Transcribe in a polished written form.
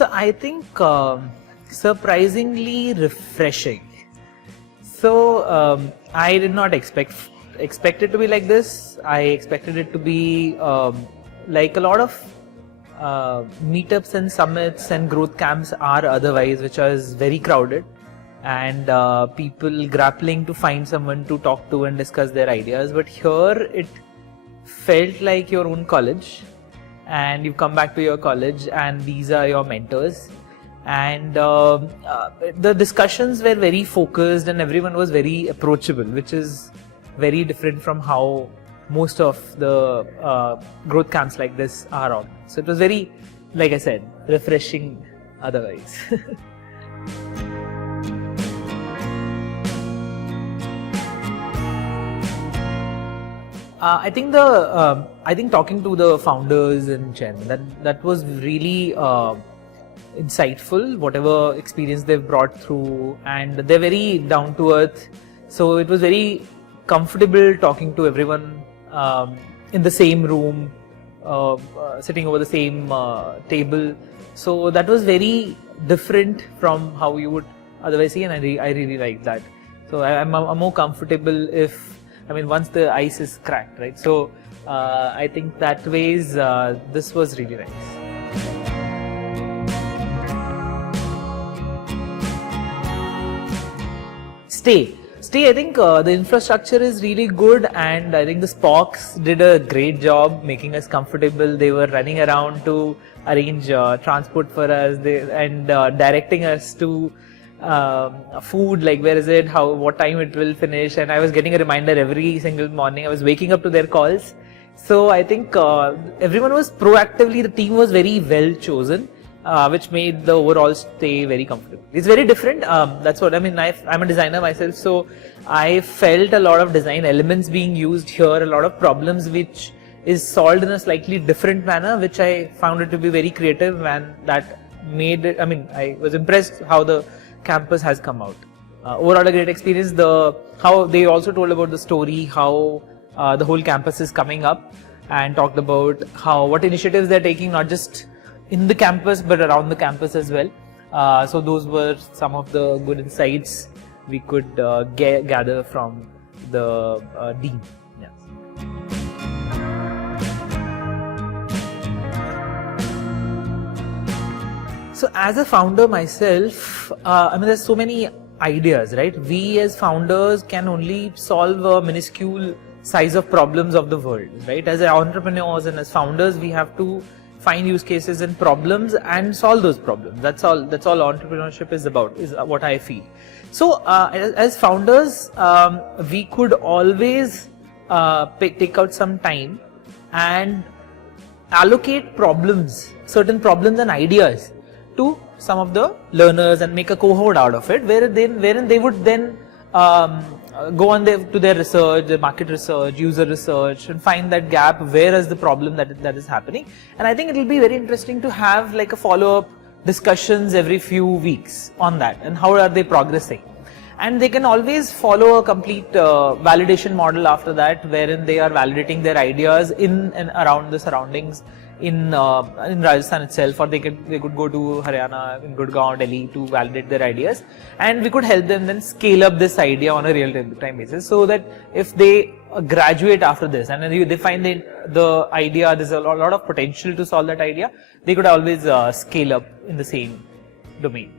So I think surprisingly refreshing. So I did not expect it to be like this. I expected it to be like a lot of meetups and summits and growth camps are otherwise, which is very crowded, and people grappling to find someone to talk to and discuss their ideas. But here it felt like your own college, and you come back to your college and these are your mentors, and the discussions were very focused and everyone was very approachable, which is very different from how most of the growth camps like this are on. So it was very, like I said, refreshing otherwise. I think talking to the founders and chairman, that was really insightful, whatever experience they've brought through, and they're very down to earth. So it was very comfortable talking to everyone in the same room, sitting over the same table. So that was very different from how you would otherwise see, and I really like that. So I'm more comfortable once the ice is cracked, right? So I think that ways this was really nice. Stay. I think the infrastructure is really good, and I think the Spocks did a great job making us comfortable. They were running around to arrange transport for us and directing us to food, like where is it, what time it will finish, and I was getting a reminder every single morning. I was waking up to their calls. So I think everyone was proactively, the team was very well chosen, which made the overall stay very comfortable. It's very different. That's what I mean. I'm a designer myself, so I felt a lot of design elements being used here, a lot of problems which is solved in a slightly different manner, which I found it to be very creative, and that made it, I was impressed how the campus has come out. Overall a great experience. How they also told about the story, how the whole campus is coming up, and talked about what initiatives they're taking, not just in the campus but around the campus as well. So those were some of the good insights we could gather from the dean. Yeah. So as a founder myself, there's so many ideas, right? We as founders can only solve a minuscule size of problems of the world, right? As entrepreneurs and as founders, we have to find use cases and problems and solve those problems. That's all entrepreneurship is about, is what I feel. So as founders, we could always take out some time and allocate certain problems and ideas to some of the learners and make a cohort out of it, wherein they would then go on to their research, their market research, user research, and find that gap, where is the problem that is happening. And I think it will be very interesting to have like a follow-up discussions every few weeks on that, and how are they progressing. And they can always follow a complete validation model after that, wherein they are validating their ideas in and around the surroundings in Rajasthan itself, or they could go to Haryana, in Gurgaon, Delhi to validate their ideas, and we could help them then scale up this idea on a real-time basis, so that if they graduate after this and they find the idea, there's a lot of potential to solve that idea, they could always scale up in the same domain.